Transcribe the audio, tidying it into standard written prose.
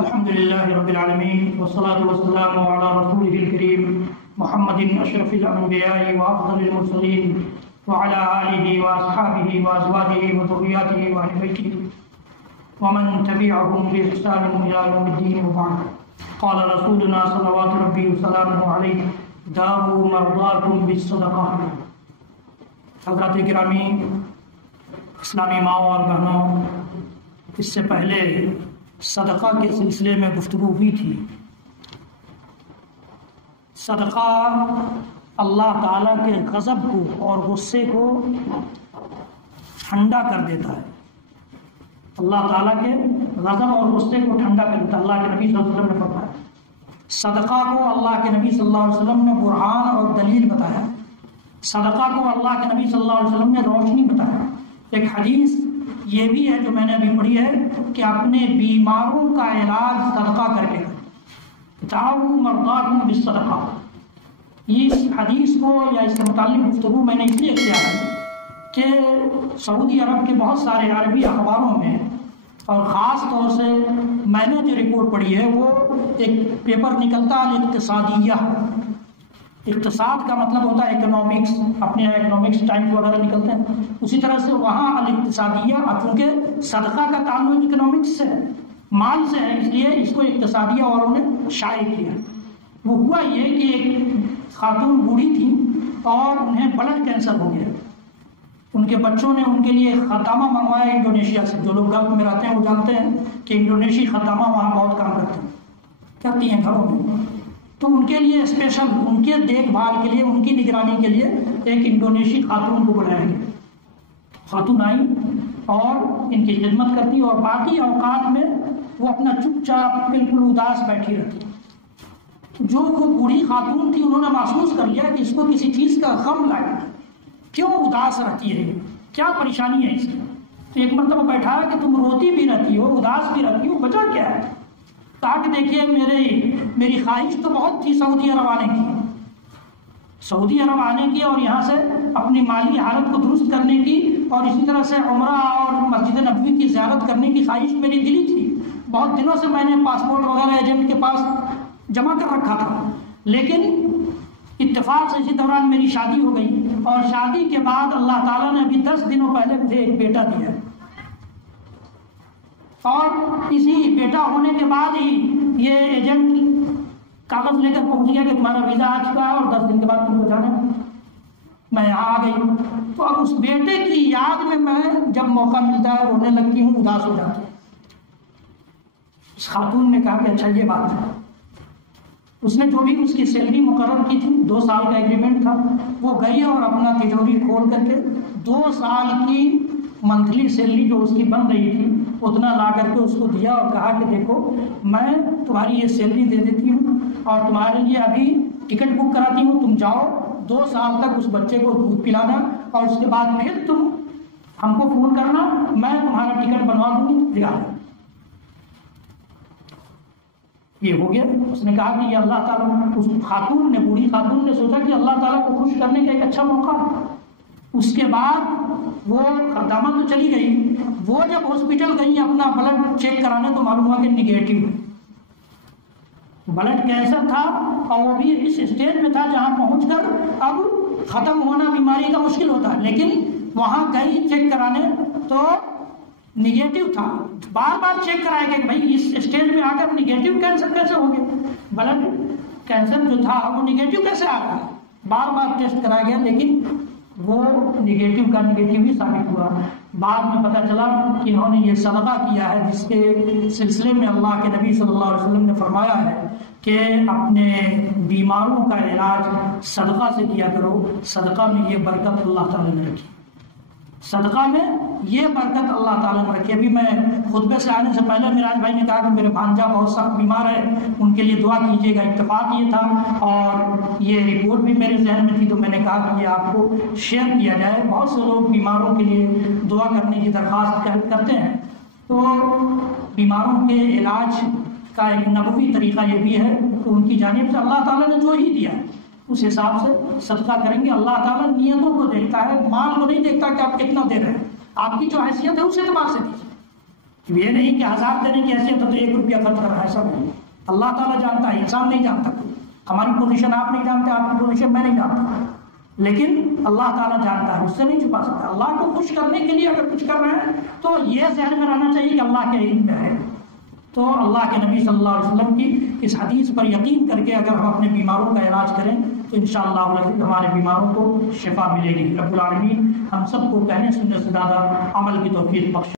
الحمد لله رب العالمين والصلاة والسلام على رسوله الكريم محمد أشرف الأنبياء وأفضل المرسلين وعلى آله وأصحابه وأزواجه وذرياته وأهل بيته ومن تبعهم بإحسان إلى يوم الدين وبعد. قال رسولنا صلوات ربي وسلامه عليه داووا مرضاكم بالصدقة. حضرات گرامی، اسلامی ماؤں اور بہنوں، اس سے پہلے صدقہ کے سلسلے میں گفتگو ہوئی تھی. صدقہ اللہ تعالیٰ کے غضب کو اور غصے کو ٹھنڈا کر دیتا ہے. اللہ تعالیٰ کے غضب اور غصے کو ٹھنڈا کر دیتا ہے. اللہ کے نبی صلی اللہ علیہ وسلم نے فرمایا. صدقہ کو اللہ کے نبی صلی اللہ علیہ وسلم نے برہان اور دلیل بتایا. صدقہ کو اللہ کے نبی صلی اللہ علیہ وسلم نے روشنی بتایا. ایک حدیث یہ بھی ہے جو میں نے ابھی پڑھی ہے کہ اپنے بیماروں کا علاج صدقہ کر کے کرو. دعوا مرضاکم بالصدقہ. اس حدیث کو یا اس کے متعلق گفتگو میں نے اس لیے کیا ہے کہ سعودی عرب کے بہت سارے عربی اخباروں میں اور خاص طور سے میں نے جو رپورٹ پڑھی ہے وہ ایک پیپر نکلتا ہے الاقتصادیہ. اقتصاد کا مطلب ہوتا ہے اکنامکس، اپنے اکنامکس ٹائمز وغیرہ نکلتے ہیں. اسی طرح سے وہاں الاقتصادیہ، چونکہ صدقہ کا تعلق اکنامکس سے ہے، مال سے ہے، اس لیے اس کو اقتصادیہ والوں نے شائع کیا. وہ ہوا یہ کہ ایک خاتون بوڑھی تھی اور انہیں بلڈ کینسر ہو گیا. ان کے بچوں نے ان کے لیے خدامہ منگوایا انڈونیشیا سے. جو لوگ گلف میں رہتے ہیں وہ جانتے ہیں کہ انڈونیشی خدامہ وہاں بہت کام کرتی ہیں گھروں میں. تو ان کے لیے اسپیشل ان کے دیکھ بھال کے لیے، ان کی نگرانی کے لیے ایک انڈونیشی خاتون کو بلایا گیا. خاتون آئی اور ان کی خدمت کرتی اور باقی اوقات میں وہ اپنا چپ چاپ بالکل اداس بیٹھی رہتی. جو وہ بوڑھی خاتون تھی انہوں نے محسوس کر لیا کہ اس کو کسی چیز کا غم لگا. کیوں اداس رہتی ہے، کیا پریشانی ہے اس کی؟ تو ایک مرتبہ بیٹھایا کہ تم روتی بھی رہتی ہو، اداس بھی رہتی ہو، وجہ کیا ہے؟ تاکہ دیکھیے میری خواہش تو بہت تھی سعودی عرب آنے کی اور یہاں سے اپنی مالی حالت کو درست کرنے کی اور اسی طرح سے عمرہ اور مسجد نبوی کی زیارت کرنے کی خواہش میری دلی تھی. بہت دنوں سے میں نے پاسپورٹ وغیرہ ایجنٹ کے پاس جمع کر رکھا تھا، لیکن اتفاق سے اسی دوران میری شادی ہو گئی اور شادی کے بعد اللہ تعالیٰ نے ابھی 10 دنوں پہلے مجھے ایک بیٹا دیا اور اسی بیٹا ہونے کے بعد ہی یہ ایجنٹ کاغذ لے کر پہنچ گیا کہ تمہارا ویزا آ چکا ہے اور 10 دن کے بعد تم کو جانا ہے. میں یہاں آ گئی. تو اب اس بیٹے کی یاد میں جب موقع ملتا ہے رونے لگتی ہوں، اداس ہو جاتی ہوں. اس خاتون نے کہا کہ اچھا یہ بات ہے. اس نے جو بھی اس کی سیلری مقرر کی تھی، 2 سال کا ایگریمنٹ تھا، وہ گئی اور اپنا تجوری کھول کر کے 2 سال کی منتھلی سیلری جو اس کی بن رہی تھی اتنا لا کر کے اس کو دیا اور کہا کہ دیکھو میں تمہاری یہ سیلری دے دیتی ہوں اور تمہارے لیے ابھی ٹکٹ بک کراتی ہوں. تم جاؤ 2 سال تک اس بچے کو دودھ پلانا اور اس کے بعد پھر تم ہم کو فون کرنا، میں تمہارا ٹکٹ بنوا دوں گی. دیا یہ ہو گیا. اس نے کہا کہ یہ اللہ تعالیٰ، اس خاتون نے، بوڑھی خاتون نے سوچا کہ اللہ تعالیٰ کو خوش کرنے کا ایک اچھا موقع ہے. اس کے بعد وہ خدامہ تو چلی گئی، وہ جب ہاسپٹل گئی اپنا بلڈ چیک کرانے تو معلوم ہوا کہ نگیٹو ہے، بلڈ کینسر تھا اور وہ بھی اس اسٹیج میں تھا جہاں پہنچ کر اب ختم ہونا بیماری کا مشکل ہوتا ہے. لیکن وہاں گئی چیک کرانے تو نگیٹو تھا. بار بار چیک کرایا کہ بھائی اس اسٹیج میں آ کر نگیٹو کینسر کیسے ہو گیا، بلڈ کینسر جو تھا وہ نگیٹو کیسے آ رہا ہے. بار بار ٹیسٹ کرایا گیا لیکن وہ نگیٹو کا نگیٹو ہی ثابت ہوا. بعد میں پتہ چلا کہ انہوں نے یہ صدقہ کیا ہے جس کے سلسلے میں اللہ کے نبی صلی اللہ علیہ وسلم نے فرمایا ہے کہ اپنے بیماروں کا علاج صدقہ سے کیا کرو. صدقہ میں یہ برکت اللہ تعالیٰ نے رکھی، صدقہ میں یہ برکت اللہ تعالیٰ نے رکھی. ابھی میں خطبے سے آنے سے پہلے میراج بھائی نے کہا کہ میرے بھانجا بہت سخت بیمار ہے، ان کے لیے دعا کیجیے گا. اتفاق یہ تھا اور یہ رپورٹ بھی میرے ذہن میں تھی تو میں نے کہا کہ یہ آپ کو شیئر کیا جائے. بہت سے لوگ بیماروں کے لیے دعا کرنے کی درخواست کرتے ہیں. تو بیماروں کے علاج کا ایک نبوی طریقہ یہ بھی ہے کہ ان کی جانب سے اللہ تعالیٰ نے جو ہی دیا اس حساب سے صدقہ کریں گے. اللہ تعالیٰ نیتوں کو دیکھتا ہے، مال کو نہیں دیکھتا کہ آپ کتنا دے رہے ہیں. آپ کی جو حیثیت ہے اس اعتبار سے دیجیے. یہ نہیں کہ 1000 دینے کی حیثیت ہے تو 1 روپیہ خرچ کر رہا ہے، ایسا نہیں۔ اللہ تعالیٰ جانتا ہے، انسان نہیں جانتا کوئی۔ ہماری پوزیشن آپ نہیں جانتے، آپ کی پوزیشن میں نہیں جانتا، لیکن اللہ تعالیٰ جانتا ہے، اس سے نہیں چھپا سکتا۔ اللہ کو خوش کرنے کے لیے اگر کچھ کر رہے ہیں تو یہ ذہن میں رہنا چاہیے کہ اللہ کے علم میں ہے۔ تو اللہ کے نبی صلی اللہ علیہ وسلم کی اس حدیث پر یقین کر کے اگر ہم اپنے بیماروں کا علاج کریں تو انشاءاللہ ہمارے بیماروں کو شفا ملے گی۔ رب العالمین ہم سب کو کہنے سننے سے زیادہ عمل کی توفیق بخشے۔